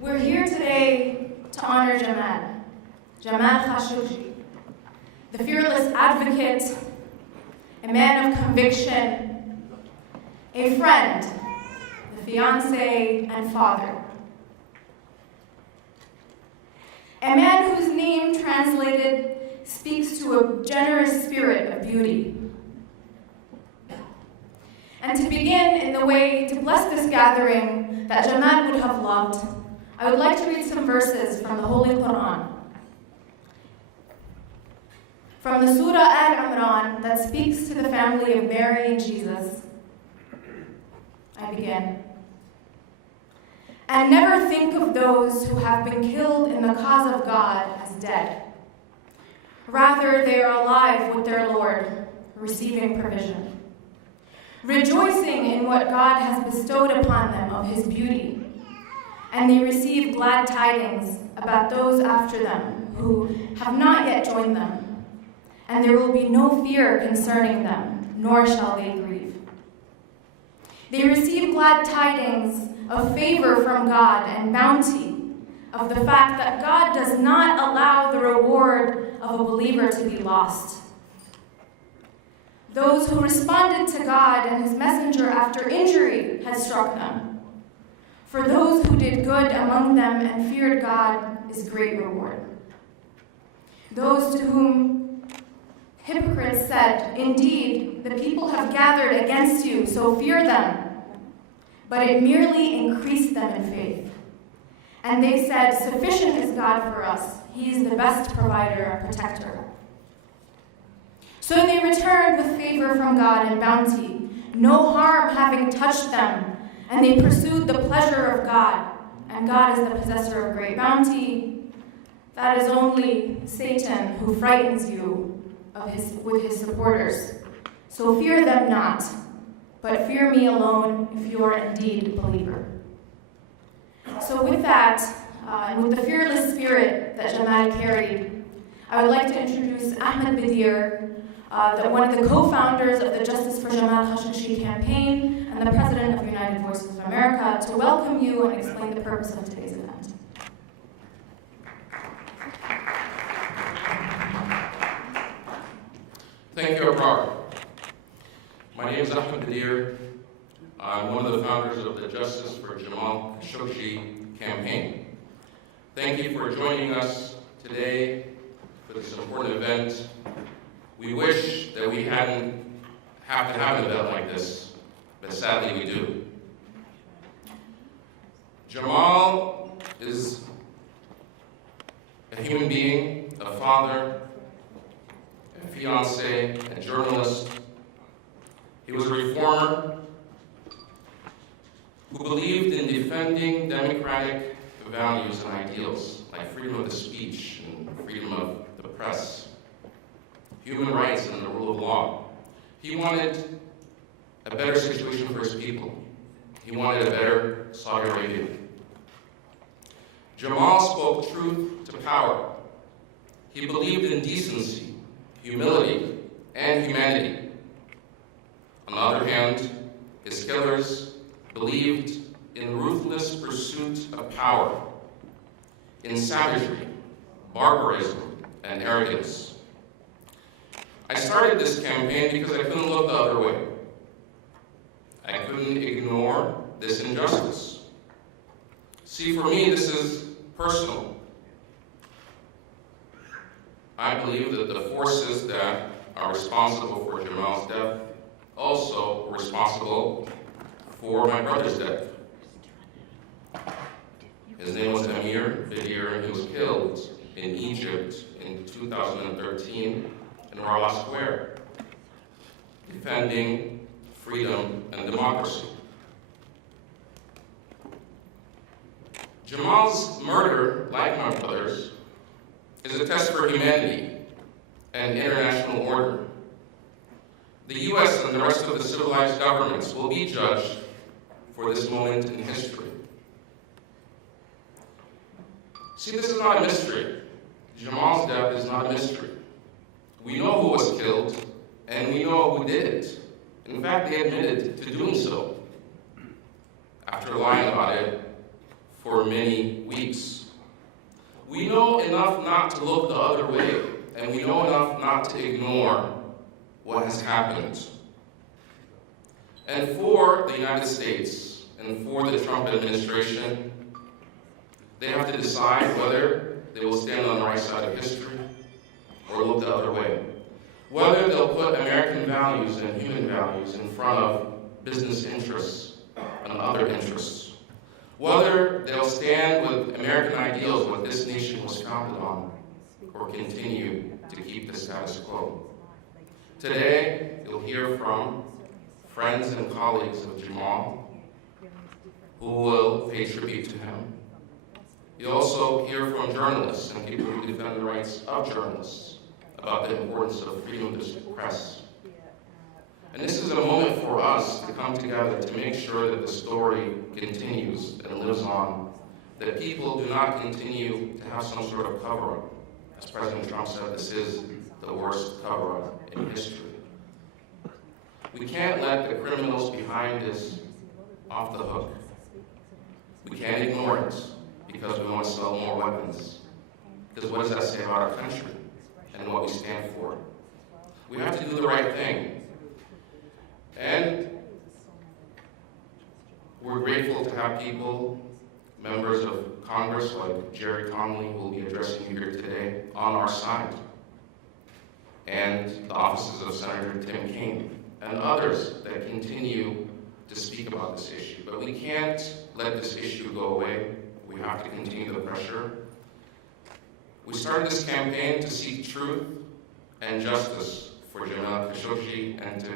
We're here today to honor Jamal Khashoggi, the fearless advocate, a man of conviction, a friend, the fiance and father. A man whose name translated speaks to a generous spirit of beauty. And to begin in the way to bless this gathering that Jamal would have loved, I would like to read some verses from the Holy Quran. From the Surah Al-Imran that speaks to the family of Mary and Jesus, I begin. And never think of those who have been killed in the cause of God as dead. Rather, they are alive with their Lord, receiving provision, rejoicing in what God has bestowed upon them of his beauty. And they receive glad tidings about those after them who have not yet joined them. And there will be no fear concerning them, nor shall they grieve. They receive glad tidings of favor from God and bounty, of the fact that God does not allow the reward of a believer to be lost. Those who responded to God and his messenger after injury has struck them. For those who did good among them and feared God is great reward. Those to whom hypocrites said, "Indeed, the people have gathered against you, so fear them." But it merely increased them in faith. And they said, "Sufficient is God for us. He is the best provider and protector." So they returned with favor from God and bounty, no harm having touched them, and they pursued the pleasure of God, and God is the possessor of great bounty. That is only Satan who frightens you with his supporters. So fear them not, but fear me alone if you are indeed a believer. So with that, and with the fearless spirit that Jamal carried, I would like to introduce Ahmed Badir, one of the co-founders of the Justice for Jamal Khashoggi campaign and the president of United Voices of America, to welcome you and explain the purpose of today's event. Thank you, Abrar. My name is Ahmed Badir. I'm one of the founders of the Justice for Jamal Khashoggi campaign. Thank you for joining us today for this important event. We wish that we hadn't have to have an event like this, but sadly we do. Jamal is a human being, a father, a fiance, a journalist. He was a reformer who believed in defending democratic values and ideals like freedom of the speech and freedom of the press, human rights and the rule of law. He wanted a better situation for his people. He wanted a better Saudi Arabia. Jamal spoke truth to power. He believed in decency, humility, and humanity. On the other hand, his killers believed in ruthless pursuit of power, in savagery, barbarism, and arrogance. I started this campaign because I couldn't look the other way. I couldn't ignore this injustice. See, for me, this is personal. I believe that the forces that are responsible for Jamal's death also were responsible for my brother's death. His name was Amir Badir, and he was killed in Egypt in 2013 in Rala Square, defending freedom and democracy. Jamal's murder, like my brother's, is a test for humanity and international order. The US and the rest of the civilized governments will be judged for this moment in history. See, this is not a mystery. Jamal's death is not a mystery. We know who was killed, and we know who did it. In fact, they admitted to doing so after lying about it for many weeks. We know enough not to look the other way, and we know enough not to ignore what has happened. And for the United States and for the Trump administration, they have to decide whether they will stand on the right side of history or look the other way. Whether they'll put American values and human values in front of business interests and other interests. Whether they'll stand with American ideals, what this nation was founded on, or continue to keep the status quo. Today, you'll hear from friends and colleagues of Jamal who will pay tribute to him. You'll also hear from journalists and people who defend the rights of journalists about the importance of freedom of the press. And this is a moment for us to come together to make sure that the story continues and lives on, that people do not continue to have some sort of cover-up. As President Trump said, this is the worst cover-up in history. We can't let the criminals behind this off the hook. We can't ignore it because we want to sell more weapons. Because what does that say about our country and what we stand for? We have to do the right thing. And we're grateful to have people, members of Congress like Jerry Connolly, who will be addressing you here today, on our side. And the offices of Senator Tim Kaine and others that continue to speak about this issue. But we can't let this issue go away. We have to continue the pressure. We started this campaign to seek truth and justice for Jamal Khashoggi and to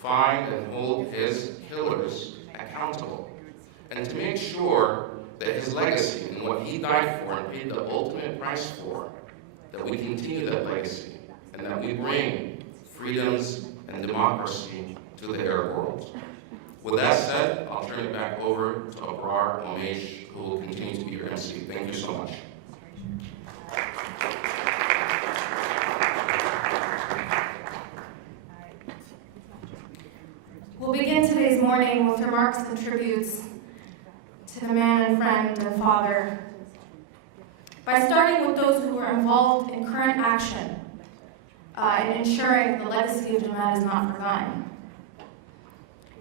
find and hold his killers accountable, and to make sure that his legacy and what he died for and paid the ultimate price for, that we continue that legacy and that we bring freedoms and democracy to the Arab world. With that said, I'll turn it back over to Abrar Omesh, who will continue to be your MC. Thank you so much. We'll begin today's morning with remarks and tributes to the man and friend and father by starting with those who were involved in current action in ensuring the legacy of Jamal is not forgotten.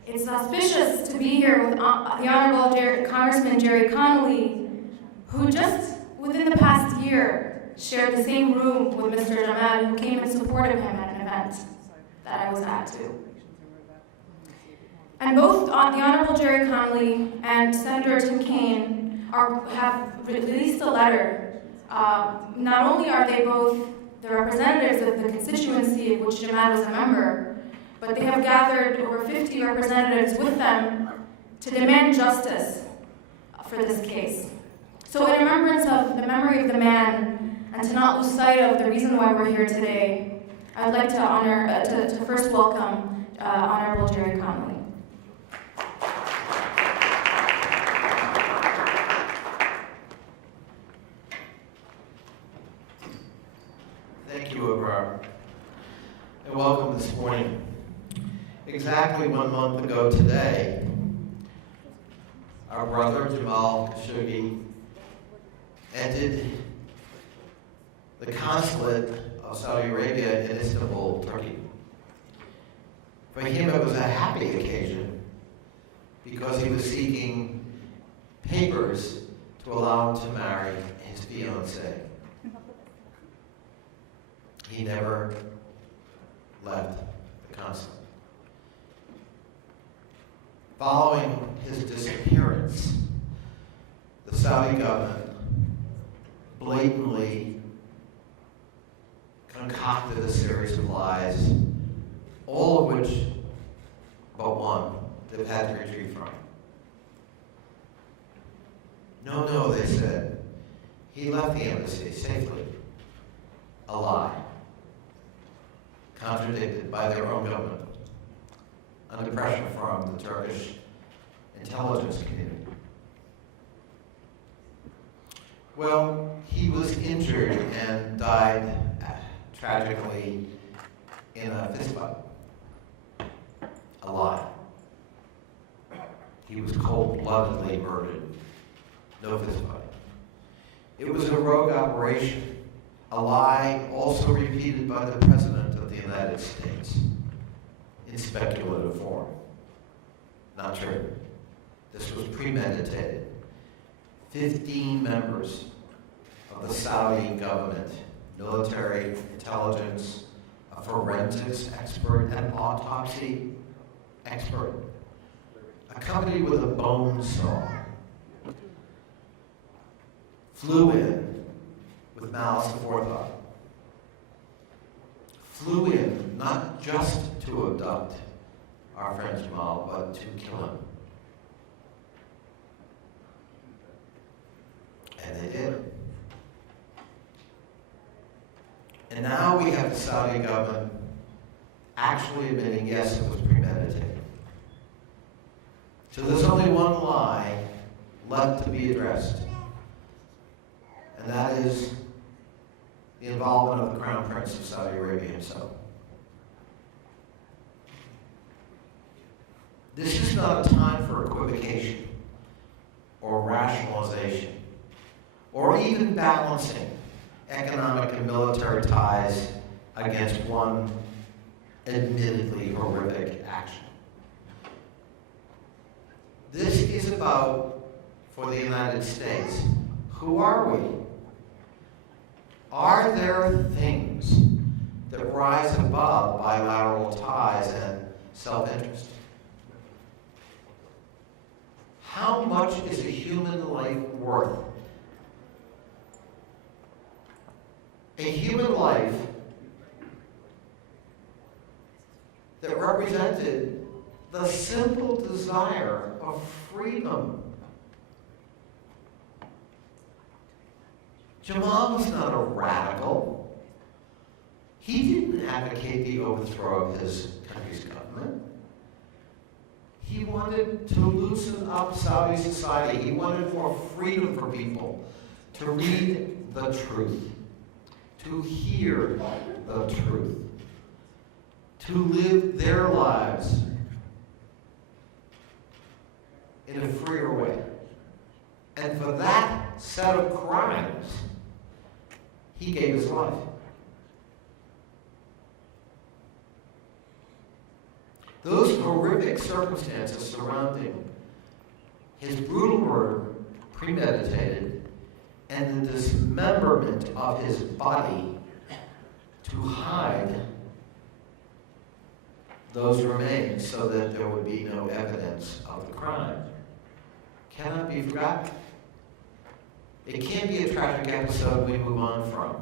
It's auspicious to be here with the Honorable Congressman Jerry Connolly, who just within the past year shared the same room with Mr. Jamal, who came in support of him at an event that I was at too. And both the Honorable Jerry Connolly and Senator Tim Kaine have released a letter. Not only are they both the representatives of the constituency of which Jamal is a member, but they have gathered over 50 representatives with them to demand justice for this case. So in remembrance of the memory of the man, and to not lose sight of the reason why we're here today, I'd like to to first welcome Honorable Jerry Connolly. Thank you, Abrar, and welcome this morning. Exactly 1 month ago today, our brother Jamal Khashoggi entered the consulate of Saudi Arabia in Istanbul, Turkey. For him, it was a happy occasion because he was seeking papers to allow him to marry his fiancée. He never left the consulate. Following his disappearance, the Saudi government blatantly concocted a series of lies, all of which, but one, they've had to retreat from. No, they said, he left the embassy safely. A lie. Contradicted by their own government, under pressure from the Turkish intelligence community. Well, he was injured and died tragically in a fistfight. A lie. He was cold-bloodedly murdered no fist fighting. It was a rogue operation, a lie also repeated by the President of the United States in speculative form. Not true. This was premeditated. 15 members of the Saudi government, military, intelligence, a forensics expert, an autopsy expert, accompanied with a bone saw, flew in with malice aforethought. Flew in not just to abduct our friend Jamal, but to kill him. And they did. And now we have the Saudi government actually admitting, yes, it was premeditated. So there's only one lie left to be addressed, and that is the involvement of the Crown Prince of Saudi Arabia himself. This is not a time for equivocation or rationalization or even balancing economic and military ties against one admittedly horrific action. This is about, for the United States, who are we? Are there things that rise above bilateral ties and self-interest? How much is a human life worth? A human life that represented the simple desire of freedom. Jamal was not a radical. He didn't advocate the overthrow of his country's government. He wanted to loosen up Saudi society. He wanted more freedom for people to read the truth, to hear the truth, to live their lives in a freer way. And for that set of crimes, he gave his life. Those horrific circumstances surrounding his brutal murder, premeditated, and the dismemberment of his body to hide those remains so that there would be no evidence of the crime, cannot be forgotten. It can't be a tragic episode we move on from.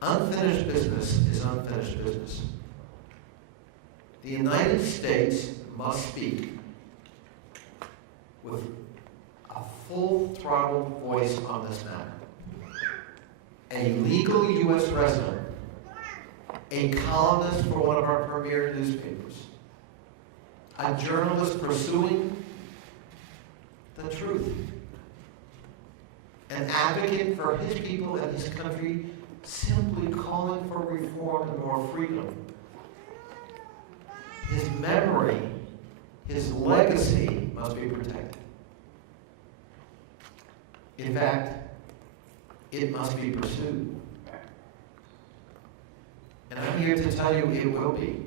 Unfinished business is unfinished business. The United States must speak with a full-throttle voice on this matter. A legal U.S. resident, a columnist for one of our premier newspapers, a journalist pursuing the truth, an advocate for his people and his country, simply calling for reform and more freedom. His memory, his legacy must be protected. In fact, it must be pursued. And I'm here to tell you it will be.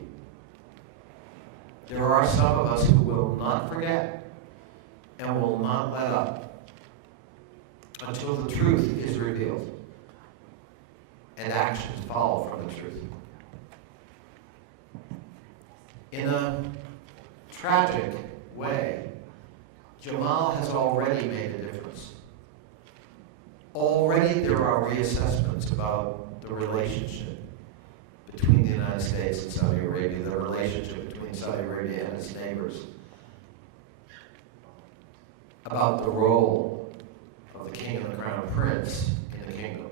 There are some of us who will not forget and will not let up until the truth is revealed and actions follow from the truth. In a tragic way, Jamal has already made a difference. Already there are reassessments about the relationship between the United States and Saudi Arabia, the relationship between Saudi Arabia and its neighbors, about the role of the king and the crown prince in the kingdom,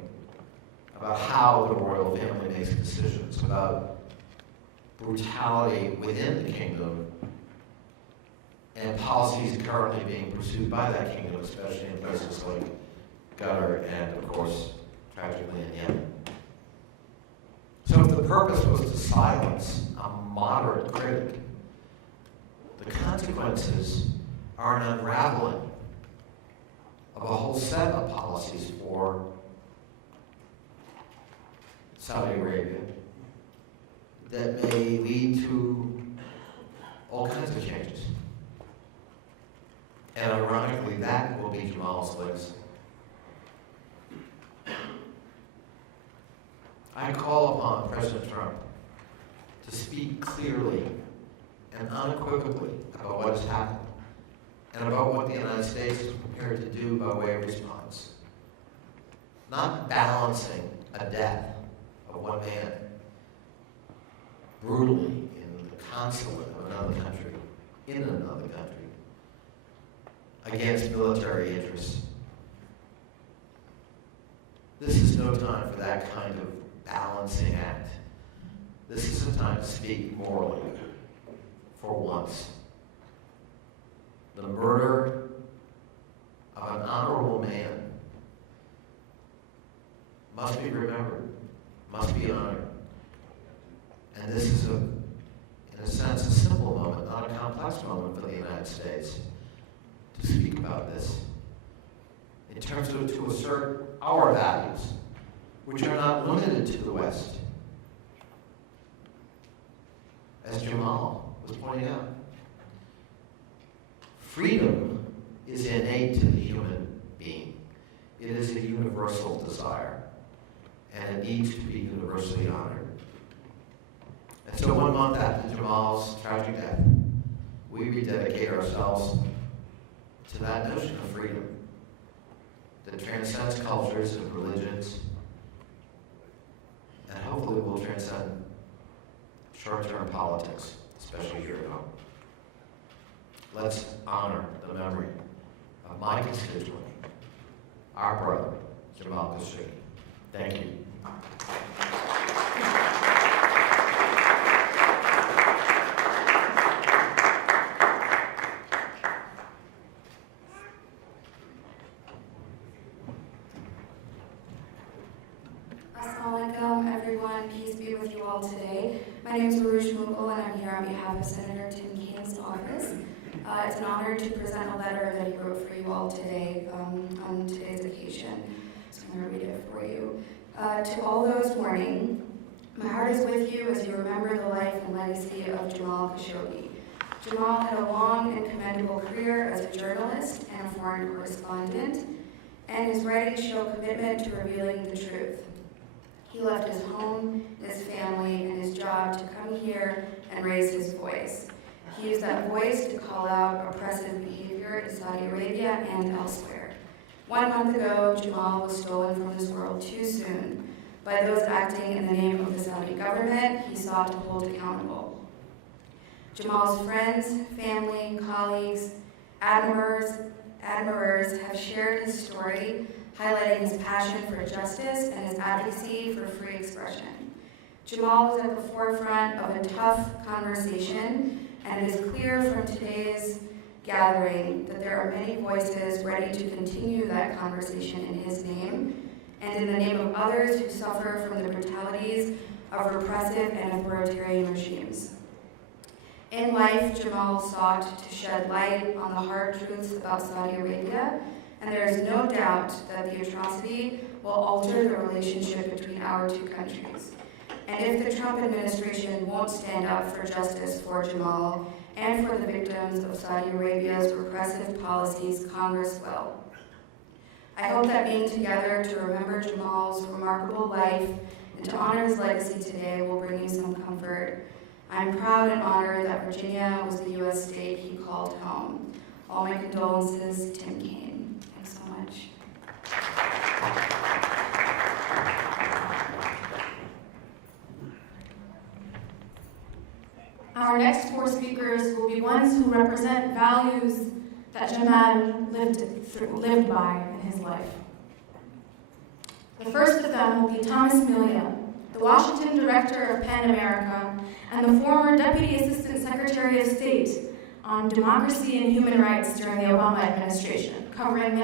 about how the royal family makes decisions, about brutality within the kingdom and policies currently being pursued by that kingdom, especially in places like Qatar and, of course, tragically in Yemen. So if the purpose was to silence a moderate critic, the consequences are an unraveling of a whole set of policies for Saudi Arabia that may lead to all kinds of changes. And ironically, that will be Jamal's legacy. I call upon President Trump to speak clearly and unequivocally about what has happened and about what the United States is prepared to do by way of response. Not balancing a death of one man brutally in the consulate of another country, in another country, against military interests. This is no time for that kind of balancing act. This is a time to speak morally, for once. The murder of an honorable man must be remembered, must be honored. And this is, in a sense, a simple moment, not a complex moment for the United States to speak about this in terms of to assert our values, which are not limited to the West. As Jamal was pointing out, freedom is innate to the human being. It is a universal desire, and it needs to be universally honored. And so 1 month after Jamal's tragic death, we rededicate ourselves to that notion of freedom that transcends cultures and religions, and hopefully will transcend short-term politics, especially here at home. Let's honor the memory of my constituent, our brother, Jamal Khashoggi. Thank you. Assalamualaikum, everyone. Peace be with you all today. My name is Baruch Mugul, and I'm here on behalf of Senator Tim Kaine's office. It's an honor to present a letter that he wrote for you all today on today's occasion. So I'm going to read it for you. To all those mourning, my heart is with you as you remember the life and legacy of Jamal Khashoggi. Jamal had a long and commendable career as a journalist and a foreign correspondent, and his writings show commitment to revealing the truth. He left his home, his family, and his job to come here and raise his voice. He used that voice to call out oppressive behavior in Saudi Arabia and elsewhere. 1 month ago, Jamal was stolen from this world too soon by those acting in the name of the Saudi government he sought to hold accountable. Jamal's friends, family, colleagues, admirers have shared his story, highlighting his passion for justice and his advocacy for free expression. Jamal was at the forefront of a tough conversation, and it is clear from today's gathering that there are many voices ready to continue that conversation in his name and in the name of others who suffer from the brutalities of repressive and authoritarian regimes. In life, Jamal sought to shed light on the hard truths about Saudi Arabia, and there is no doubt that the atrocity will alter the relationship between our two countries. And if the Trump administration won't stand up for justice for Jamal and for the victims of Saudi Arabia's repressive policies, Congress will. I hope that being together to remember Jamal's remarkable life and to honor his legacy today will bring you some comfort. I'm proud and honored that Virginia was the U.S. state he called home. All my condolences, Tim Kaine. Thanks so much. Our next four speakers will be ones who represent values that Jamal lived by in his life. The first of them will be Thomas Millian, the Washington Director of PEN America and the former Deputy Assistant Secretary of State on Democracy and Human Rights during the Obama administration, covering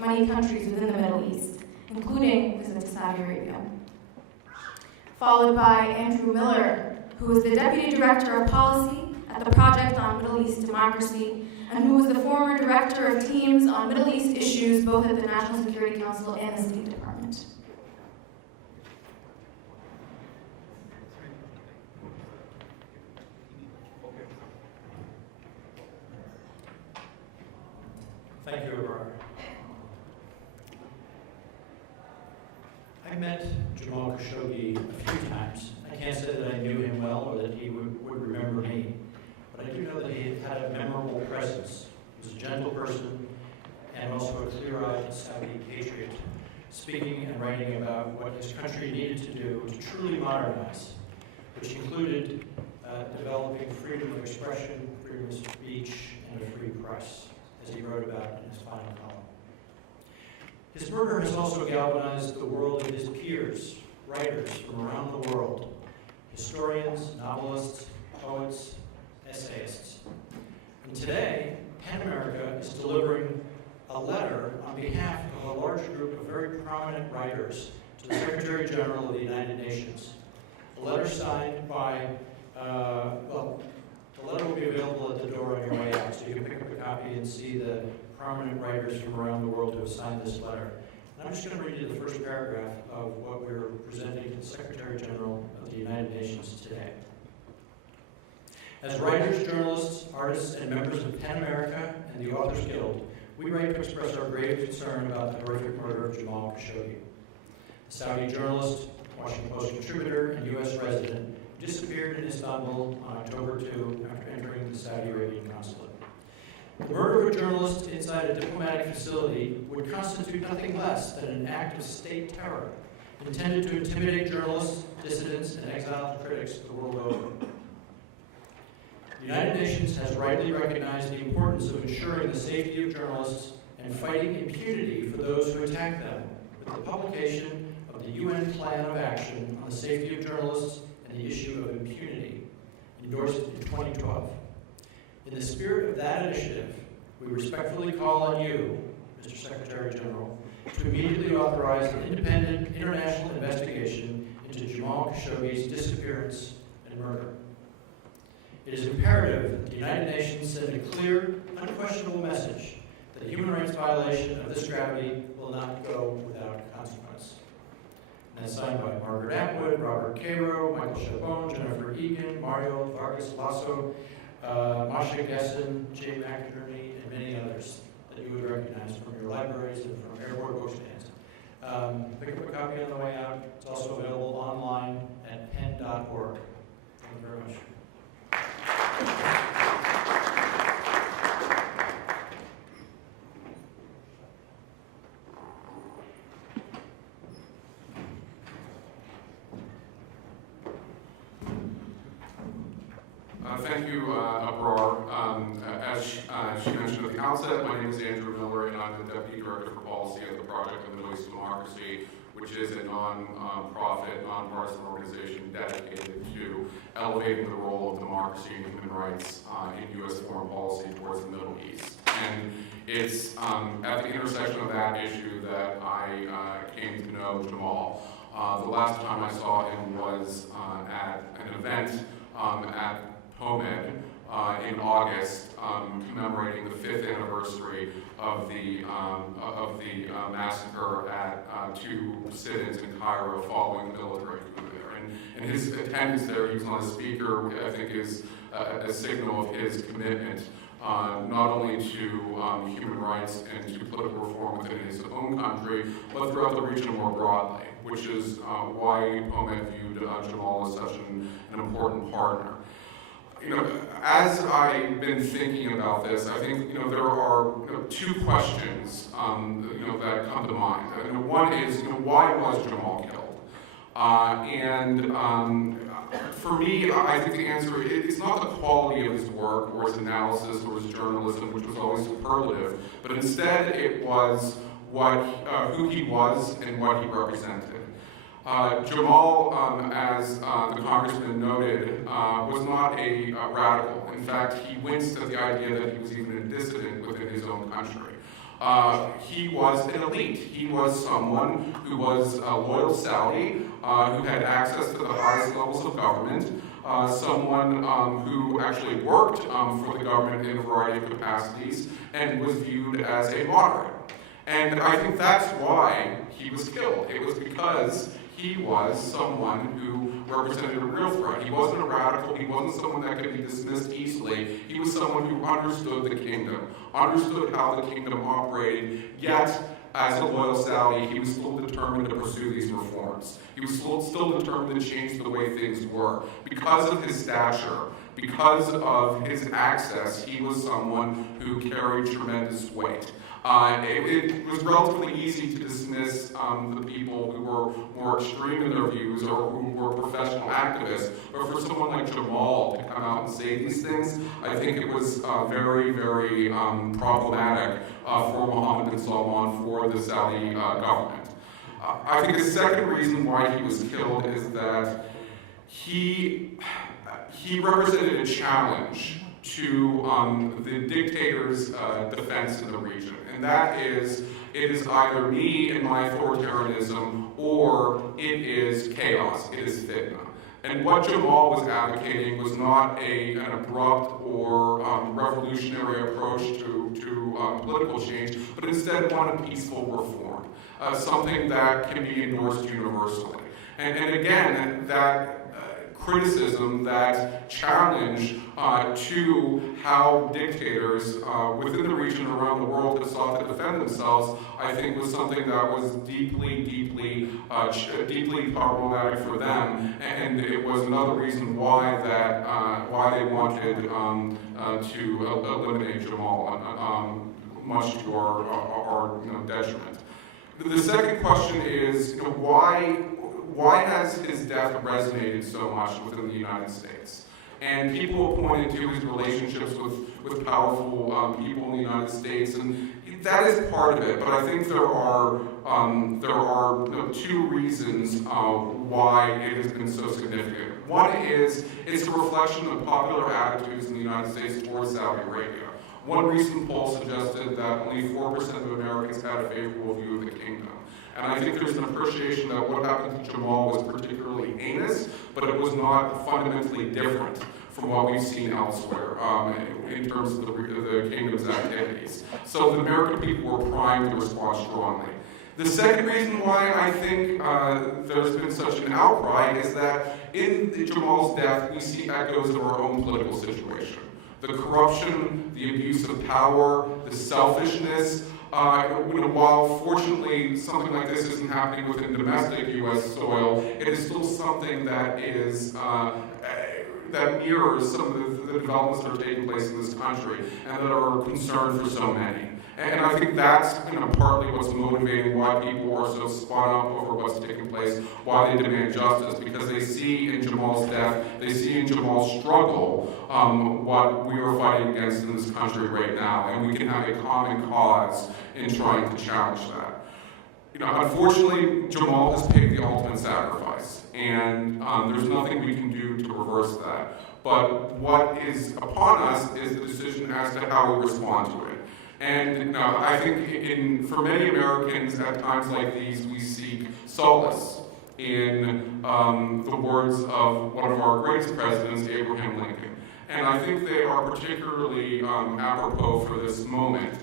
many countries within the Middle East, including visit to Saudi Arabia. Followed by Andrew Miller, who is the Deputy Director of Policy at the Project on Middle East Democracy and who was the former director of teams on Middle East issues both at the National Security Council and the State Department. Thank you, Aurora. I met Jamal Khashoggi a few times. I can't say that I knew him well or that he would remember me, but I do know that he had a memorable presence. He was a gentle person and also a clear-eyed Saudi patriot, speaking and writing about what his country needed to do to truly modernize, which included developing freedom of expression, freedom of speech, and a free press, as he wrote about in his final column. His murder has also galvanized the world of his peers, writers from around the world, historians, novelists, poets, essayists. And today, PEN America is delivering a letter on behalf of a large group of very prominent writers to the Secretary General of the United Nations. A letter signed by, the letter will be available at the door on your way out, so you can pick up a copy and see the prominent writers from around the world who have signed this letter. And I'm just going to read you the first paragraph of what we're presenting to the Secretary General of the United Nations today. As writers, journalists, artists, and members of PEN America and the Authors Guild, we write to express our grave concern about the horrific murder of Jamal Khashoggi, a Saudi journalist, Washington Post contributor, and U.S. resident, who disappeared in Istanbul on October 2 after entering the Saudi Arabian consulate. The murder of a journalist inside a diplomatic facility would constitute nothing less than an act of state terror intended to intimidate journalists, dissidents, and exiled critics the world over. The United Nations has rightly recognized the importance of ensuring the safety of journalists and fighting impunity for those who attack them with the publication of the UN Plan of Action on the Safety of Journalists and the Issue of Impunity, endorsed in 2012. In the spirit of that initiative, we respectfully call on you, Mr. Secretary General, to immediately authorize an independent international investigation into Jamal Khashoggi's disappearance and murder. It is imperative that the United Nations send a clear, unquestionable message that a human rights violation of this gravity will not go without consequence. And that's signed by Margaret Atwood, Robert Cairo, Michael Chabon, Jennifer Egan, Mario Vargas Lasso, Masha Gessen, Jay McInerney, and many others that you would recognize from your libraries and from airport bookstands. Pick up a copy on the way out. It's also available online at pen.org. Thank you very much. Thank you, Abrar. As she mentioned at the outset, my name is Andrew Miller, and I'm the Deputy Director for Policy at the Project of Middle East Democracy, which is a non-profit, nonpartisan organization dedicated to elevating the role of democracy and human rights in U.S. foreign policy towards the Middle East. And it's at the intersection of that issue that I came to know Jamal. The last time I saw him was at an event at POMED in August, commemorating the 5th anniversary of the massacre at 2 sit-ins in Cairo following the military coup there. And his attendance there, he was not a speaker, I think is a signal of his commitment not only to human rights and to political reform within his own country, but throughout the region more broadly, which is why POMED viewed Jamal as such an important partner. As I've been thinking about this, I think there are 2 questions that come to mind. One is why was Jamal killed? For me, I think the answer is not the quality of his work or his analysis or his journalism, which was always superlative, but instead it was who he was and what he represented. Jamal, as the congressman noted, was not a radical. In fact, he winced at the idea that he was even a dissident within his own country. He was an elite. He was someone who was a loyal Saudi, who had access to the highest levels of government, someone who actually worked for the government in a variety of capacities and was viewed as a moderate. And I think that's why he was killed. It was because he was someone who represented a real threat. He wasn't a radical. He wasn't someone that could be dismissed easily. He was someone who understood the kingdom, understood how the kingdom operated, yet as a loyal Saudi, he was still determined to pursue these reforms. He was still determined to change the way things were. Because of his stature, because of his access, he was someone who carried tremendous weight. It was relatively easy to dismiss the people who were more extreme in their views or who were professional activists. But for someone like Jamal to come out and say these things, I think it was very, very problematic for Mohammed bin Salman, for the Saudi government. I think the second reason why he was killed is that he represented a challenge to the dictator's defense in the region. And that is, it is either me and my authoritarianism, or it is chaos, it is fitna. And what Jamal was advocating was not an abrupt or revolutionary approach to political change, but instead one of peaceful reform, something that can be endorsed universally. And again, that criticism, that challenge to how dictators within the region and around the world have sought to defend themselves, I think was something that was deeply problematic for them, and it was another reason why why they wanted to eliminate Jamal, much to our detriment. The second question is, why has his death resonated so much within the United States? And people have pointed to his relationships with powerful people in the United States, and that is part of it. But I think there are two reasons why it has been so significant. One is it's a reflection of popular attitudes in the United States towards Saudi Arabia. One recent poll suggested that only 4% of Americans had a favorable view of the kingdom. And I think there's an appreciation that what happened to Jamal was particularly heinous, but it was not fundamentally different from what we've seen elsewhere in terms of the kingdom's activities. So the American people were primed to respond strongly. The second reason why I think there's been such an outcry is that in Jamal's death, we see echoes of our own political situation. The corruption, the abuse of power, the selfishness. While fortunately something like this isn't happening within domestic U.S. soil, it is still something that is that mirrors some of the developments that are taking place in this country and that are a concern for so many. And I think that's partly what's motivating why people are so spun up over what's taking place, why they demand justice, because they see in Jamal's death, they see in Jamal's struggle what we are fighting against in this country right now, and we can have a common cause in trying to challenge that. Unfortunately, Jamal has paid the ultimate sacrifice, and there's nothing we can do to reverse that. But what is upon us is the decision as to how we respond to it. And I think for many Americans, at times like these, we seek solace in the words of one of our greatest presidents, Abraham Lincoln. And I think they are particularly apropos for this moment.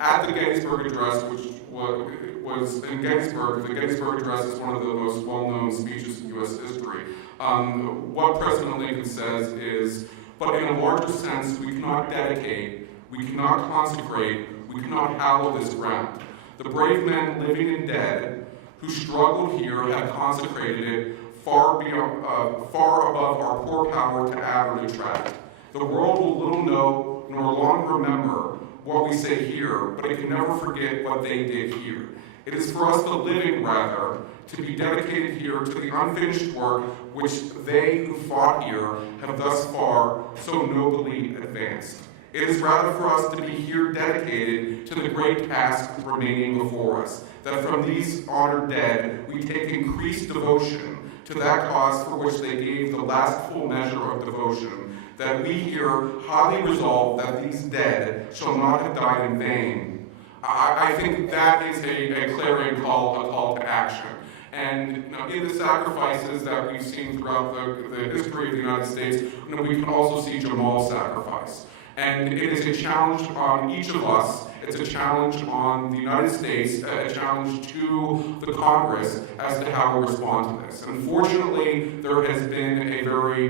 At the Gettysburg Address, which was in Gettysburg, the Gettysburg Address is one of the most well-known speeches in U.S. history. What President Lincoln says is, but in a larger sense, we cannot dedicate, we cannot consecrate, we cannot hallow this ground. The brave men living and dead who struggled here have consecrated it far above our poor power to add or detract. The world will little know nor long remember what we say here, but it can never forget what they did here. It is for us, the living, rather, to be dedicated here to the unfinished work which they who fought here have thus far so nobly advanced. It is rather for us to be here dedicated to the great task remaining before us, that from these honored dead we take increased devotion to that cause for which they gave the last full measure of devotion, that we here highly resolve that these dead shall not have died in vain. I think that is a clarion call, a call to action. And in the sacrifices that we've seen throughout the history of the United States, we can also see Jamal's sacrifice. And it is a challenge on each of us. It's a challenge on the United States, a challenge to the Congress as to how we respond to this. Unfortunately, there has been a very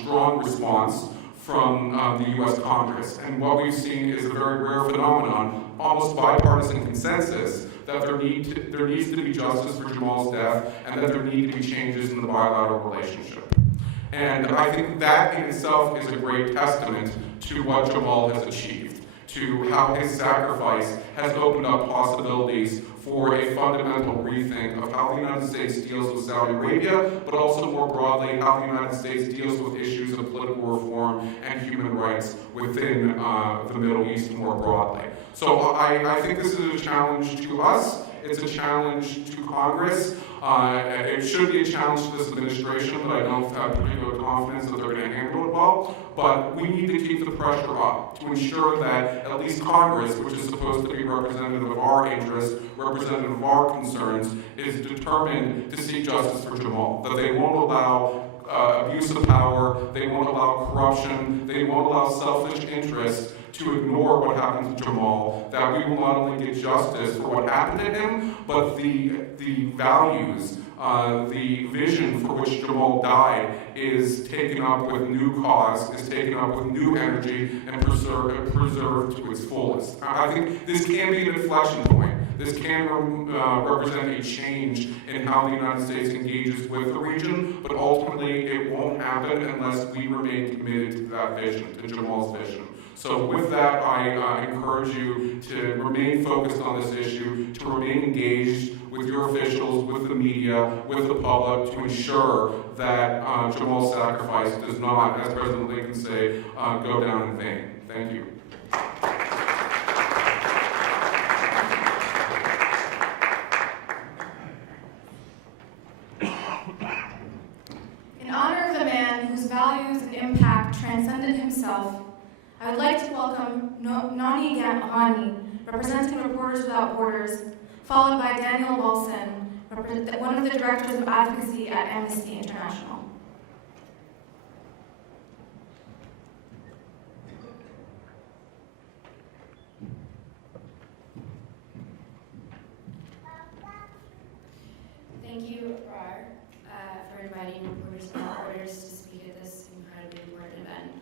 strong response from the U.S. Congress. And what we've seen is a very rare phenomenon, almost bipartisan consensus, that there needs to be justice for Jamal's death and that there need to be changes in the bilateral relationship. And I think that in itself is a great testament to what Jamal has achieved, to how his sacrifice has opened up possibilities for a fundamental rethink of how the United States deals with Saudi Arabia, but also more broadly, how the United States deals with issues of political reform and human rights within the Middle East more broadly. So I think this is a challenge to us. It's a challenge to Congress. It should be a challenge to this administration, but I don't have particular confidence that they're going to handle it well. But we need to keep the pressure up to ensure that at least Congress, which is supposed to be representative of our interests, representative of our concerns, is determined to seek justice for Jamal. That they won't allow abuse of power, they won't allow corruption, they won't allow selfish interests to ignore what happened to Jamal, that we will not only get justice for what happened to him, but the values, the vision for which Jamal died is taken up with new cause, is taken up with new energy, and preserved to its fullest. I think this can be an inflection point. This can represent a change in how the United States engages with the region, but ultimately it won't happen unless we remain committed to that vision, to Jamal's vision. So with that, I encourage you to remain focused on this issue, to remain engaged with your officials, with the media, with the public, to ensure that Jamal's sacrifice does not, as President Lincoln say, go down in vain. Thank you. In honor of the man whose values and impact transcended himself, I would like to welcome Nani Gamahani, representing Reporters Without Borders, followed by Daniel Wilson, one of the directors of advocacy at Amnesty International. Thank you, Rar, for inviting Reporters Without Borders to speak at this incredibly important event.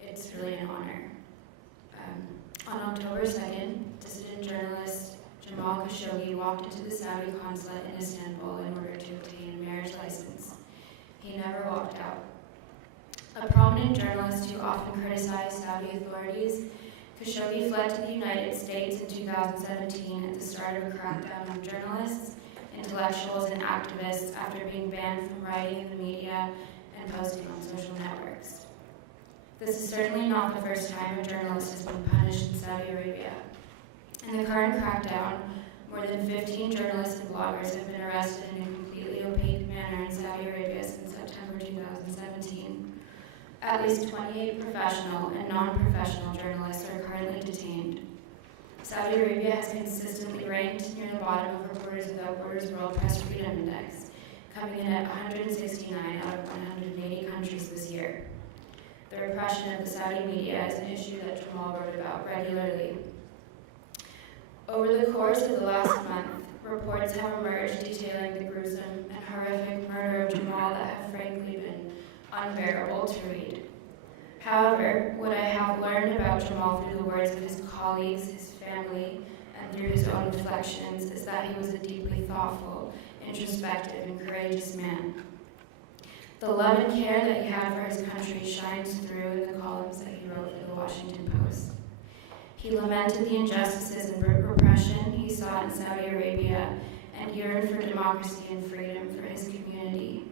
It's really an honor. On October 2nd, dissident journalist Jamal Khashoggi walked into the Saudi consulate in Istanbul in order to obtain a marriage license. He never walked out. A prominent journalist who often criticized Saudi authorities, Khashoggi fled to the United States in 2017 at the start of a crackdown on journalists, intellectuals, and activists after being banned from writing in the media and posting on social networks. This is certainly not the first time a journalist has been punished in Saudi Arabia. In the current crackdown, more than 15 journalists and bloggers have been arrested in a completely opaque manner in Saudi Arabia since September 2017. At least 28 professional and non-professional journalists are currently detained. Saudi Arabia has consistently ranked near the bottom of Reporters Without Borders World Press Freedom Index, coming in at 169 out of 180 countries this year. The repression of the Saudi media is an issue that Jamal wrote about regularly. Over the course of the last month, reports have emerged detailing the gruesome and horrific murder of Jamal that have frankly been unbearable to read. However, what I have learned about Jamal through the words of his colleagues, his family, and through his own reflections is that he was a deeply thoughtful, introspective, and courageous man. The love and care that he had for his country shines through in the columns that he wrote for the Washington Post. He lamented the injustices and repression he saw in Saudi Arabia and yearned for democracy and freedom for his community.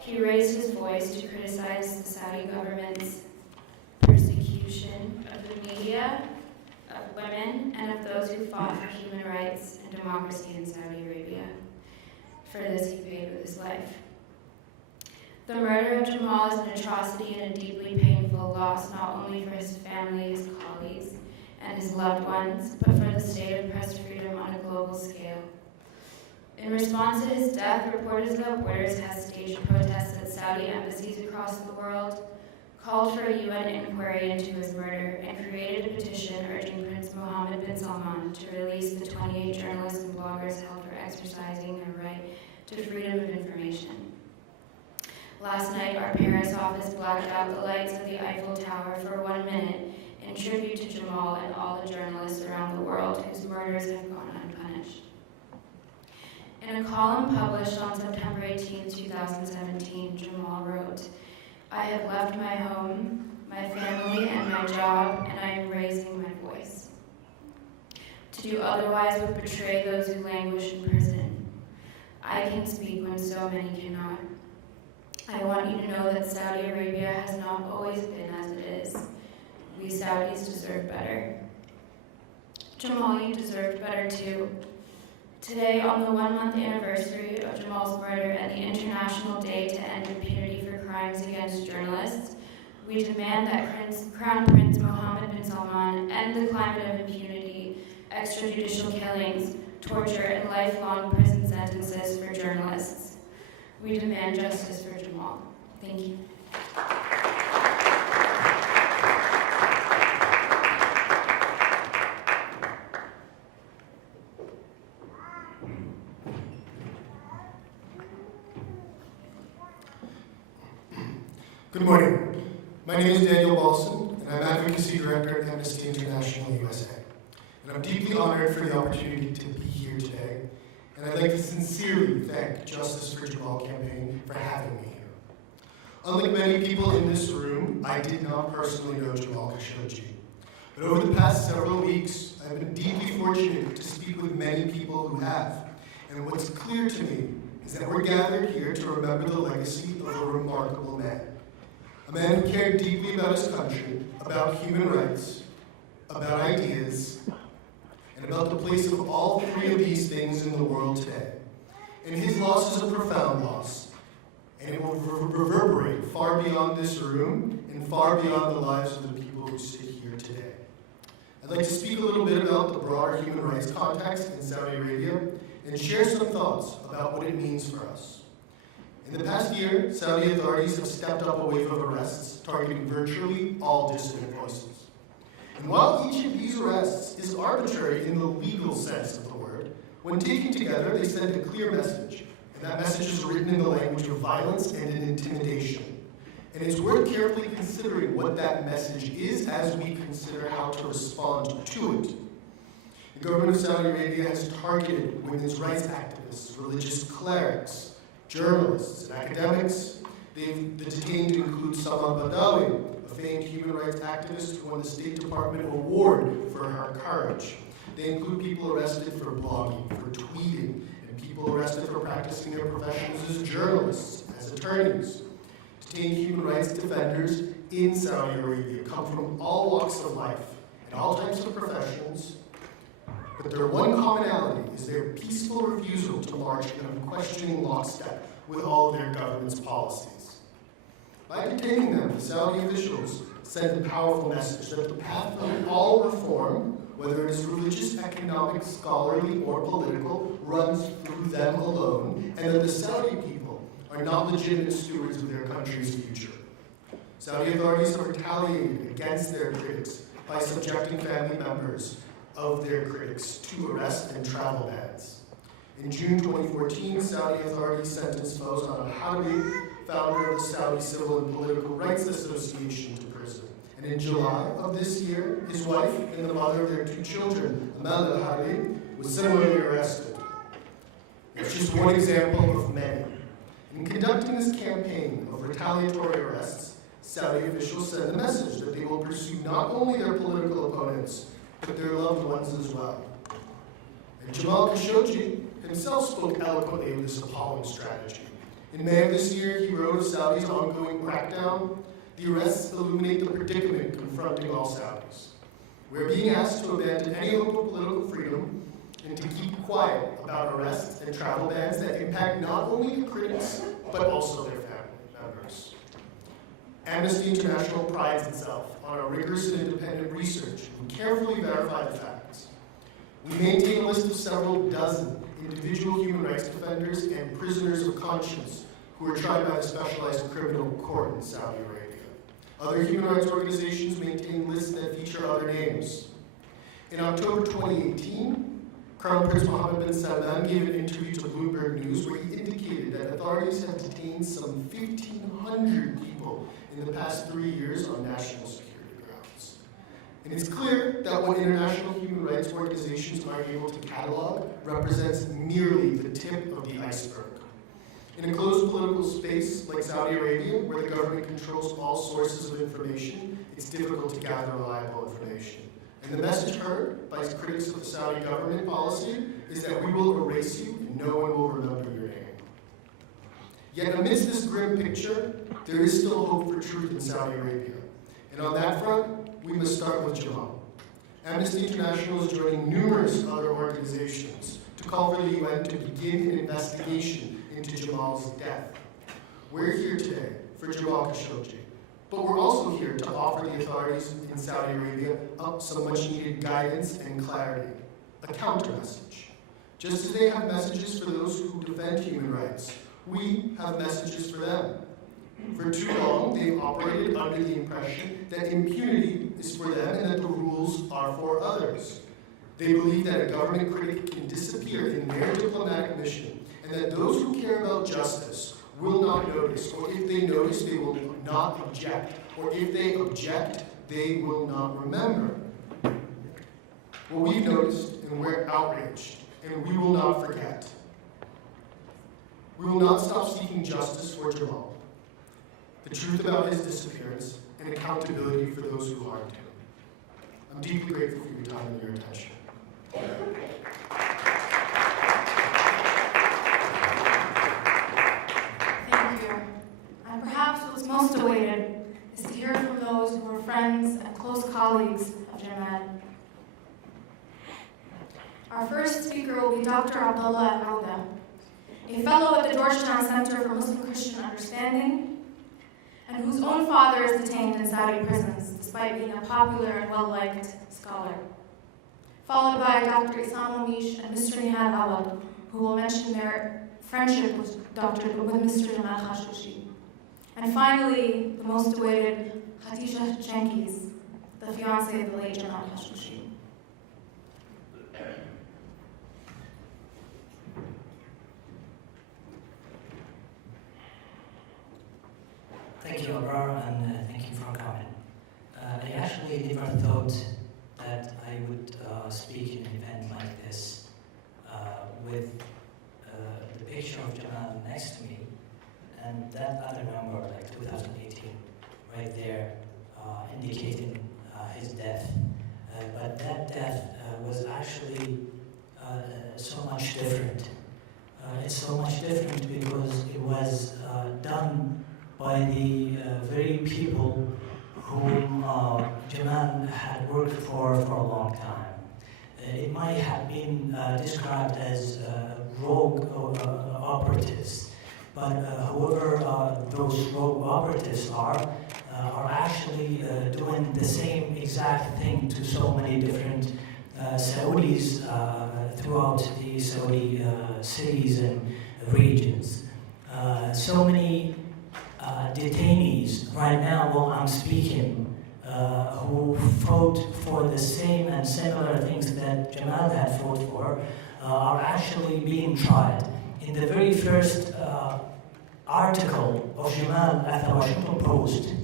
He raised his voice to criticize the Saudi government's persecution of the media, of women, and of those who fought for human rights and democracy in Saudi Arabia. For this, he paid with his life. The murder of Jamal is an atrocity and a deeply painful loss, not only for his family, his colleagues, and. and his loved ones, but for the state of press freedom on a global scale. In response to his death, Reporters Without Borders has staged protests at Saudi embassies across the world, called for a UN inquiry into his murder, and created a petition urging Prince Mohammed bin Salman to release the 28 journalists and bloggers held for exercising their right to freedom of information. Last night, our Paris office blacked out the lights of the Eiffel Tower for 1 minute in tribute to Jamal and all the journalists around the world whose murders have gone unpunished. In a column published on September 18, 2017, Jamal wrote, "I have left my home, my family, and my job, and I am raising my voice. To do otherwise would betray those who languish in prison. I can speak when so many cannot. I want you to know that Saudi Arabia has not always been as it is. We Saudis deserve better." Jamal, you deserved better too. Today, on the 1-month anniversary of Jamal's murder and the International Day to End Impunity for Crimes Against Journalists, we demand that Crown Prince Mohammed bin Salman end the climate of impunity, extrajudicial killings, torture, and lifelong prison sentences for journalists. We demand justice for Jamal. Thank you. Good morning. My name is Daniel Balson, and I'm Advocacy Director at Amnesty International USA. And I'm deeply honored for the opportunity to be here today, and I'd like to sincerely thank Justice for Jamal campaign for having me here. Unlike many people in this room, I did not personally know Jamal Khashoggi. But over the past several weeks, I've been deeply fortunate to speak with many people who have. And what's clear to me is that we're gathered here to remember the legacy of a remarkable man. A man who cared deeply about his country, about human rights, about ideas, and about the place of all three of these things in the world today. And his loss is a profound loss, and it will reverberate far beyond this room and far beyond the lives of the people who sit here today. I'd like to speak a little bit about the broader human rights context in Saudi Arabia and share some thoughts about what it means for us. In the past year, Saudi authorities have stepped up a wave of arrests targeting virtually all dissident voices. And while each of these arrests is arbitrary in the legal sense of the word, when taken together, they send a clear message. And that message is written in the language of violence and in intimidation. And it's worth carefully considering what that message is as we consider how to respond to it. The government of Saudi Arabia has targeted women's rights activists, religious clerics, journalists, and academics. The detained include Sama Badawi, a famed human rights activist who won the State Department award for her courage. They include people arrested for blogging, for tweeting, and people arrested for practicing their professions as journalists, as attorneys. Detained human rights defenders in Saudi Arabia come from all walks of life and all types of professions, but their one commonality is their peaceful refusal to march in unquestioning lockstep with all of their government's policies. By detaining them, the Saudi officials send a powerful message that the path of all reform, whether it is religious, economic, scholarly, or political, runs through them alone, and that the Saudi people are not legitimate stewards of their country's future. Saudi authorities have retaliated against their critics by subjecting family members of their critics to arrest and travel bans. In June 2014, Saudi authorities sentenced Fauzan al-Harbi, founder of the Saudi Civil and Political Rights Association, to prison. And in July of this year, his wife and the mother of their 2 children, Amal al-Harbi, was similarly arrested. It's just one example of many. In conducting this campaign of retaliatory arrests, Saudi officials send a message that they will pursue not only their political opponents, but their loved ones as well. And Jamal Khashoggi himself spoke eloquently of this appalling strategy. In May of this year, he wrote of Saudi's ongoing crackdown. The arrests illuminate the predicament confronting all Saudis. We're being asked to abandon any hope of political freedom and to keep quiet about arrests and travel bans that impact not only the critics, but also their family members. Amnesty International prides itself on a rigorous and independent research and carefully verify the facts. We maintain a list of several dozen individual human rights defenders and prisoners of conscience who are tried by the Specialized Criminal Court in Saudi Arabia. Other human rights organizations maintain lists that feature other names. In October 2018, Crown Prince Mohammed bin Salman gave an interview to Bloomberg News where he indicated that authorities have detained some 1,500 people in the past 3 years on national security grounds. And it's clear that what international human rights organizations are able to catalog represents merely the tip of the iceberg. In a closed political space like Saudi Arabia, where the government controls all sources of information, it's difficult to gather reliable information. And the message heard by critics of the Saudi government policy is that we will erase you and no one will remember your name. Yet amidst this grim picture, there is still hope for truth in Saudi Arabia. And on that front, we must start with Jamal. Amnesty International is joining numerous other organizations to call for the UN to begin an investigation into Jamal's death. We're here today for Jamal Khashoggi, but we're also here to offer the authorities in Saudi Arabia up some much needed guidance and clarity, a counter message. Just as they have messages for those who defend human rights, we have messages for them. For too long, they've operated under the impression that impunity is for them and that the rules are for others. They believe that a government critic can disappear in their diplomatic mission, and that those who care about justice will not notice, or if they notice, they will not object, or if they object, they will not remember. Well, we've noticed, and we're outraged, and we will not forget. We will not stop seeking justice for Jamal, the truth about his disappearance, and accountability for those who harmed him. I'm deeply grateful for your time and your attention. Thank you. And perhaps what's most awaited is to hear from those who are friends and close colleagues of Jamal. Our first speaker will be Dr. Abdullah Al-Auda, a fellow at the Georgetown Center for Muslim-Christian Understanding, and whose own father is detained in Saudi prisons, despite being a popular and well-liked scholar. Followed by Dr. Isam Omish and Mr. Nihal Awad, who will mention their friendship with Mr. Jamal Khashoggi. And finally, the most awaited, Khatija Cengiz, the fiancée of the late Jamal Khashoggi. Thank you, Abrar, and thank you for coming. I actually never thought that I would speak in an event like this with the picture of Jamal next to me and that other number, like 2018, right there, indicating his death. But that death was actually so much different. It's so much different because it was done by the very people whom Jamal had worked for a long time. It might have been described as rogue operatives, but whoever those rogue operatives are actually doing the same exact thing to so many different Saudis throughout the Saudi cities and regions. So many detainees right now while I'm speaking who fought for the same and similar things that Jamal had fought for are actually being tried. In the very first article of Jamal at the Washington Post,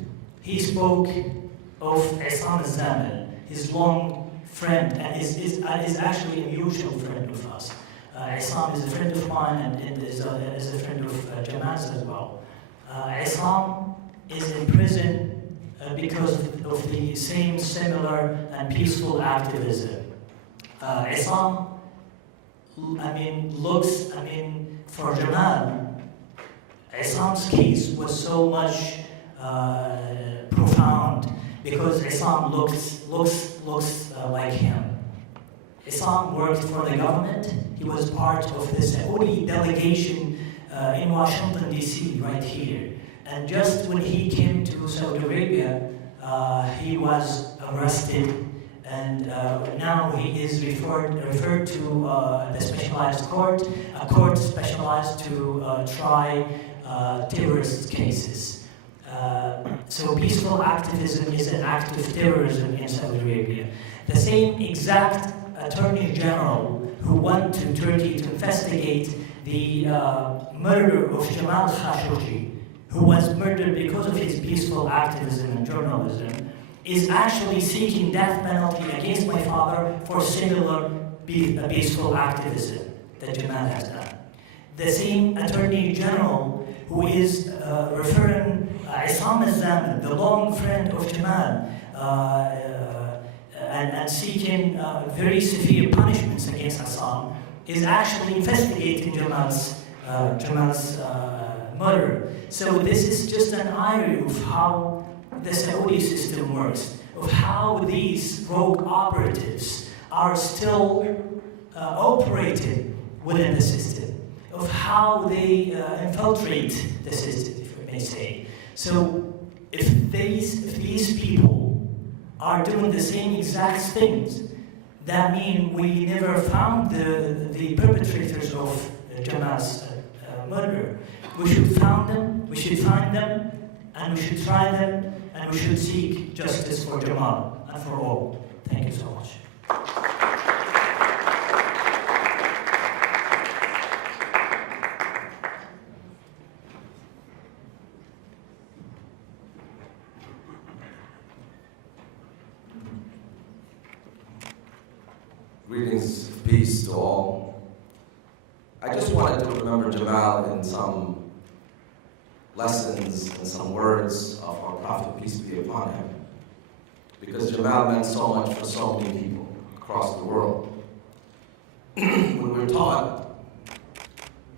he spoke of Isam al-Zamil, his long friend, and is actually a mutual friend of us. Isam is a friend of mine and is a friend of Jamal's as well. Isam is in prison because of the same similar and peaceful activism. Isam, for Jamal, Isam's case was so much profound because Isam looks like him. Isam worked for the government. He was part of the Saudi delegation in Washington, D.C., right here. And just when he came to Saudi Arabia, he was arrested and now he is referred to the specialized court, a court specialized to try terrorist cases. So peaceful activism is an act of terrorism in Saudi Arabia. The same exact Attorney General who went to Turkey to investigate the murder of Jamal Khashoggi, who was murdered because of his peaceful activism and journalism, is actually seeking death penalty against my father for similar peaceful activism that Jamal has done. The same Attorney General who is referring Isam al-Zaman, the long friend of Jamal, and seeking very severe punishments against Isam, is actually investigating Jamal's murder. So this is just an irony of how the Saudi system works, of how these rogue operatives are still operating within the system, of how they infiltrate the system, if we may say. So if these people are doing the same exact things, that means we never found the perpetrators of Jamal's murder. We should find them, and we should try them, and we should seek justice for Jamal and for all. Thank you so much. Greetings of peace to all. I just wanted to remember Jamal in some lessons and some words of our Prophet, peace be upon him, because Jamal meant so much for so many people across the world. When we're taught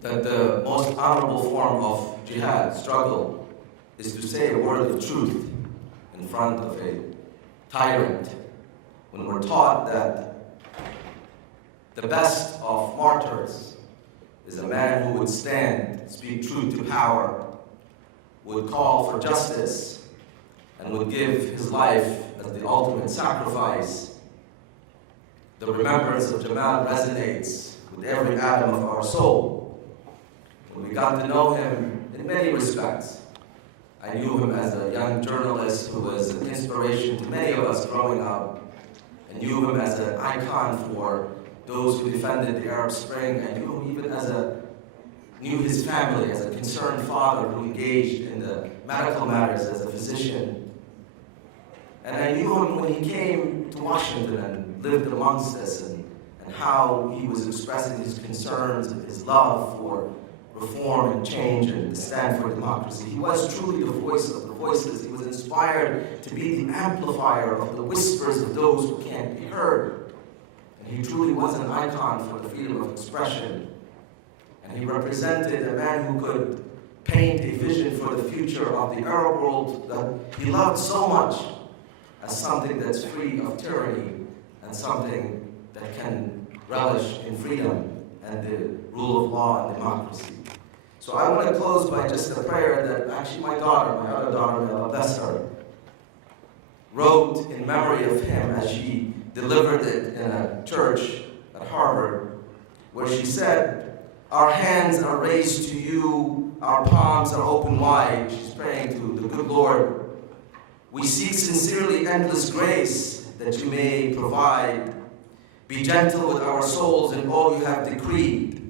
that the most honorable form of jihad, struggle, is to say a word of truth in front of a tyrant, when we're taught that the best of martyrs is a man who would stand, speak truth to power, would call for justice, and would give his life as the ultimate sacrifice, the remembrance of Jamal resonates with every atom of our soul. When we got to know him in many respects, I knew him as a young journalist who was an inspiration to many of us growing up. I knew him as an icon for those who defended the Arab Spring. I knew him even knew his family as a concerned father who engaged in the medical matters as a physician. And I knew him when he came to Washington and lived amongst us, and how he was expressing his concerns and his love for reform and change and the stand for democracy. He was truly the voice of the voiceless. He was inspired to be the amplifier of the whispers of those who can't be heard. And he truly was an icon for the freedom of expression. And he represented a man who could paint a vision for the future of the Arab world that he loved so much as something that's free of tyranny and something that can relish in freedom and the rule of law and democracy. So I want to close by just a prayer that actually my other daughter, may Allah bless her, wrote in memory of him as she delivered it in a church at Harvard, where she said, "Our hands are raised to you, our palms are open wide." She's praying to the good Lord. "We seek sincerely endless grace that you may provide. Be gentle with our souls in all you have decreed.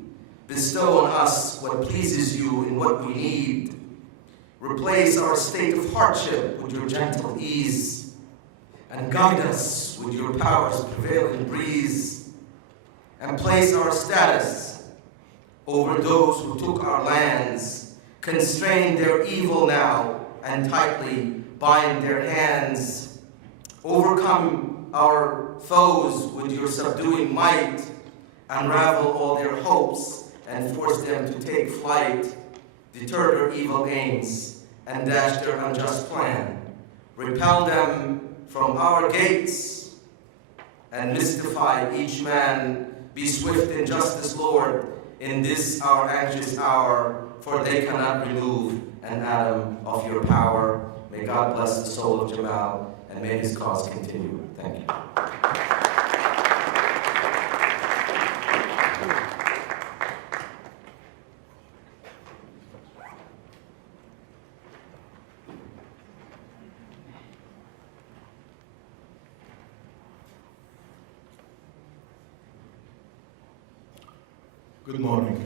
Bestow on us what pleases you in what we need. Replace our state of hardship with your gentle ease, and guide us with your power's prevailing breeze. And place our status over those who took our lands. Constrain their evil now, and tightly bind their hands. Overcome our foes with your subduing might. Unravel all their hopes and force them to take flight. Deter their evil aims and dash their unjust plan. Repel them from our gates and mystify each man. Be swift in justice, Lord, in this our anxious hour, for they cannot remove an atom of your power." May God bless the soul of Jamal and may his cause continue. Thank you. Good morning.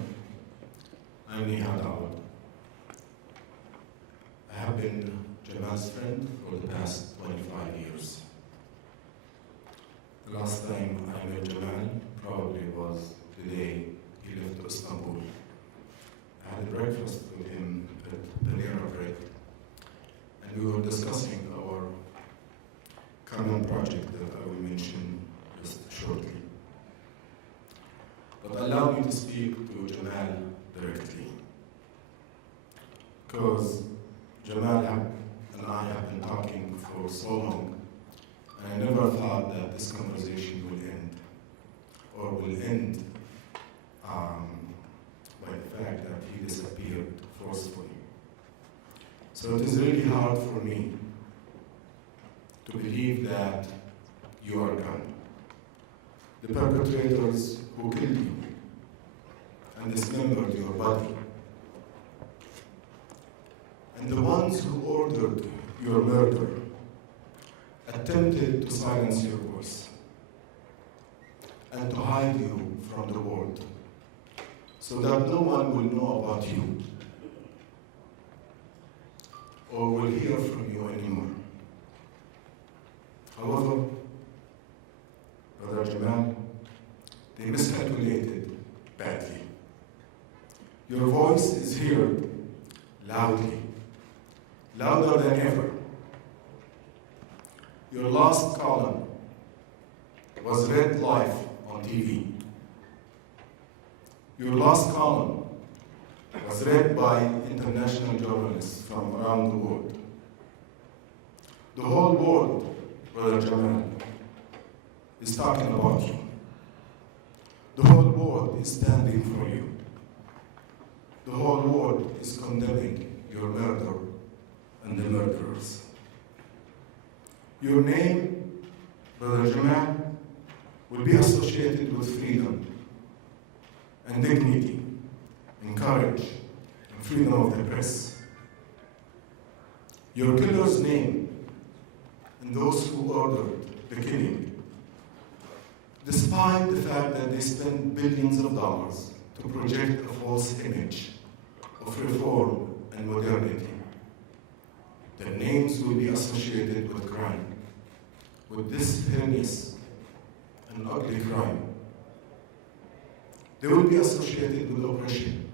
I'm Nihad Awad. I have been Jamal's friend for the past 25 years. The last time I met Jamal probably was the day he left Istanbul. I had breakfast with him at Panera Bread, and we were discussing our common project that I will mention just shortly. But allow me to speak to Jamal directly, because Jamal and I have been talking for so long, and I never thought that this conversation will end, or will end by the fact that he disappeared forcefully. So it is really hard for me to believe that you are gone. The perpetrators who killed you and dismembered your body, and the ones who ordered your murder, attempted to silence your voice and to hide you from the world so that no one will know about you or will hear from you anymore. However, Brother Jamal, they miscalculated badly. Your voice is heard loudly, louder than ever. Your last column was read live on TV. Your last column was read by international journalists from around the world. The whole world, Brother Jamal, is talking about you. The whole world is standing for you. The whole world is condemning your murder and the murderers. Your name, Brother Jamal, will be associated with freedom and dignity and courage and freedom of the press. Your killer's name and those who ordered the killing, despite the fact that they spent billions of dollars to project a false image of reform and modernity, their names will be associated with crime, with this heinous and ugly crime. They will be associated with oppression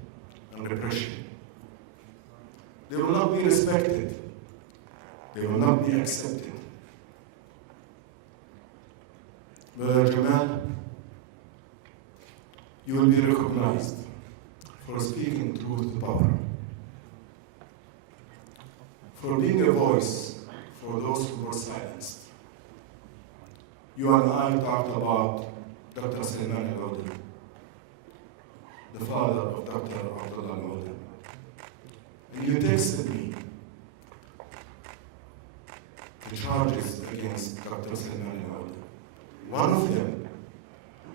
and repression. They will not be respected. They will not be accepted. Brother Jamal, you will be recognized for speaking truth to power, for being a voice for those who were silenced. You and I talked about Dr. Salman al-Auda, the father of Dr. Abdullah al-Auda. And you texted me the charges against Dr. Salman al-Auda. One of them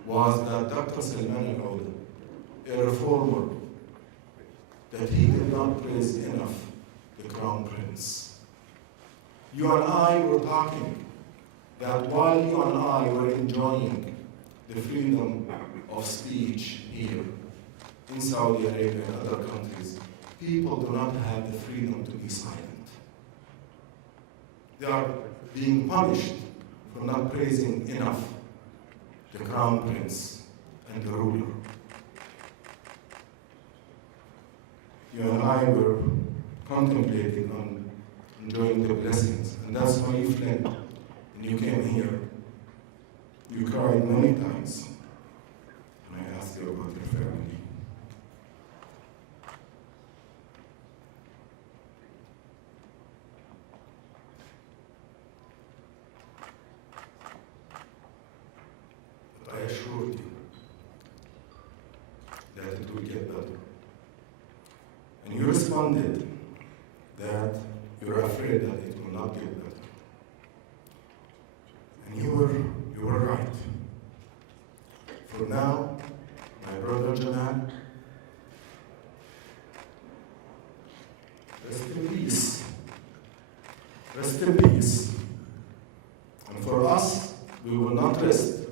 was that Dr. Salman al-Auda, a reformer, that he did not praise enough the Crown Prince. You and I were talking that while you and I were enjoying the freedom of speech here in Saudi Arabia and other countries, people do not have the freedom to be silent. They are being punished for not praising enough the Crown Prince and the ruler. You and I were contemplating on enjoying the blessings, and that's why you fled and you came here. You cried many times, and I asked you about your family. But I assured you that it will get better. And you responded that you're afraid that it will not get better. Rest in peace. Rest in peace. And for us, we will not rest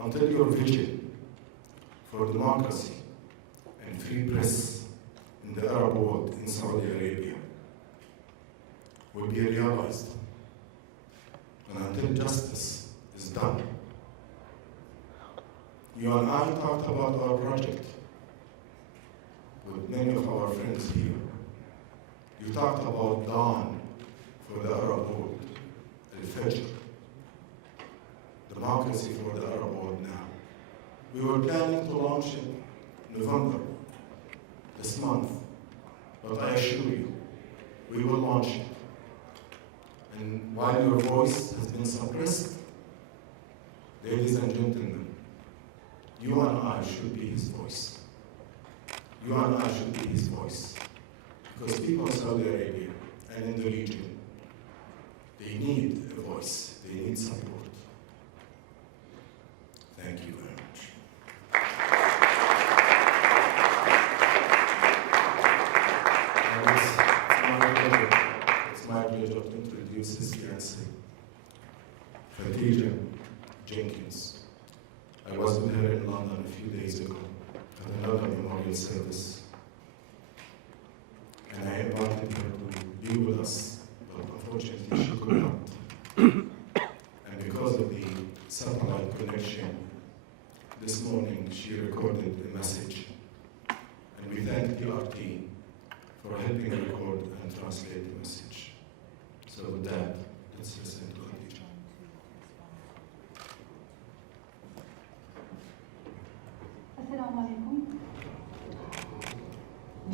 until your vision for democracy and free press in the Arab world in Saudi Arabia will be realized. And until justice is done. You and I talked about our project with many of our friends here. You talked about dawn for the Arab world, al-Fajr, democracy for the Arab world now. We were planning to launch in November, this month, but I assure you, we will launch it. And while your voice has been suppressed, ladies and gentlemen, you and I should be his voice. You and I should be his voice. Because people in Saudi Arabia and in the region, they need a voice, they need support. Thank you very much. It's my pleasure to introduce his fiancée, Khadija Jenkins. I was with her in London a few days ago at another memorial service. And I invited her to be with us, but unfortunately she could not. And because of the satellite connection, this morning she recorded a message. And we thank the RT for helping record and translate the message. So with that, let's listen to Khadija. Esselamu Aleyküm.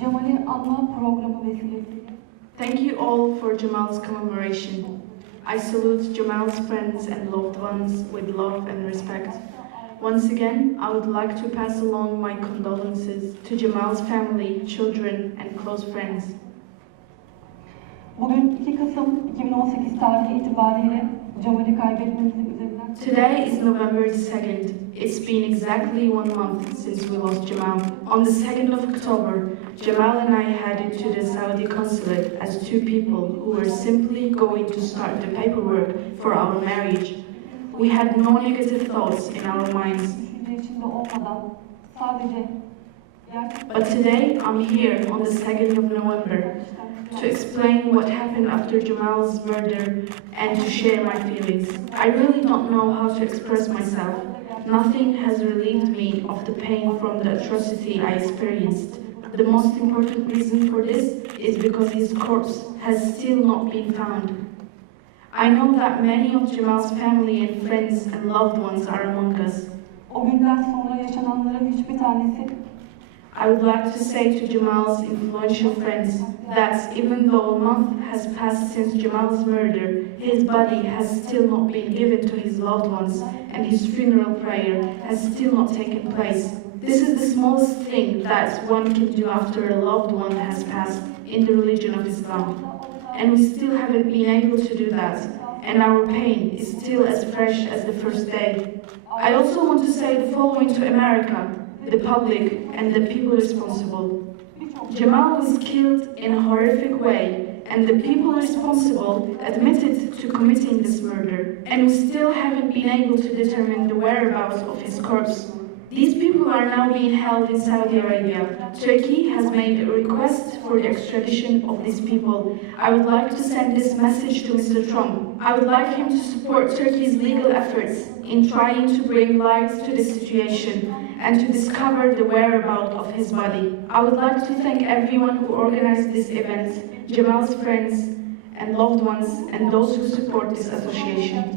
Jamal'i anma programı vesilesiyle. Thank you all for Jamal's commemoration. I salute Jamal's friends and loved ones with love and respect. Once again, I would like to pass along my condolences to Jamal's family, children, and close friends. Bugün 2 Kasım 2018 tarihi itibariyle Jamal'i kaybetmemizin üzerinden... Today is November 2nd. It's been exactly 1 month since we lost Jamal. On the 2nd of October, Jamal and I headed to the Saudi consulate as two people who were simply going to start the paperwork for our marriage. We had no negative thoughts in our minds. But today, I'm here on the 2nd of November to explain what happened after Jamal's murder and to share my feelings. I really don't know how to express myself. Nothing has relieved me of the pain from the atrocity I experienced. The most important reason for this is because his corpse has still not been found. I know that many of Jamal's family and friends and loved ones are among us. O günden sonra yaşananların hiçbir tanesi I would like to say to Jamal's influential friends that even though a month has passed since Jamal's murder, his body has still not been given to his loved ones and his funeral prayer has still not taken place. This is the smallest thing that one can do after a loved one has passed in the religion of Islam. And we still haven't been able to do that, and our pain is still as fresh as the first day. I also want to say the following to America, the public, and the people responsible. Jamal was killed in a horrific way, and the people responsible admitted to committing this murder, and we still haven't been able to determine the whereabouts of his corpse. These people are now being held in Saudi Arabia. Turkey has made a request for the extradition of these people. I would like to send this message to Mr. Trump. I would like him to support Turkey's legal efforts in trying to bring light to the situation and to discover the whereabouts of his body. I would like to thank everyone who organized this event, Jamal's friends and loved ones, and those who support this association.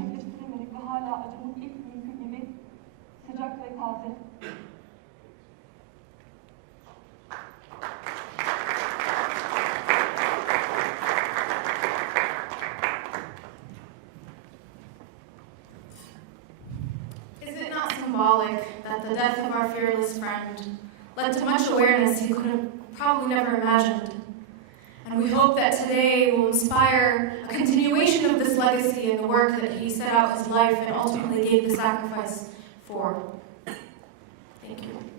Is it not symbolic that the death of our fearless friend led to much awareness he could have probably never imagined? And we hope that today will inspire a continuation of this legacy and the work that he set out his life and ultimately gave the sacrifice for. Thank you.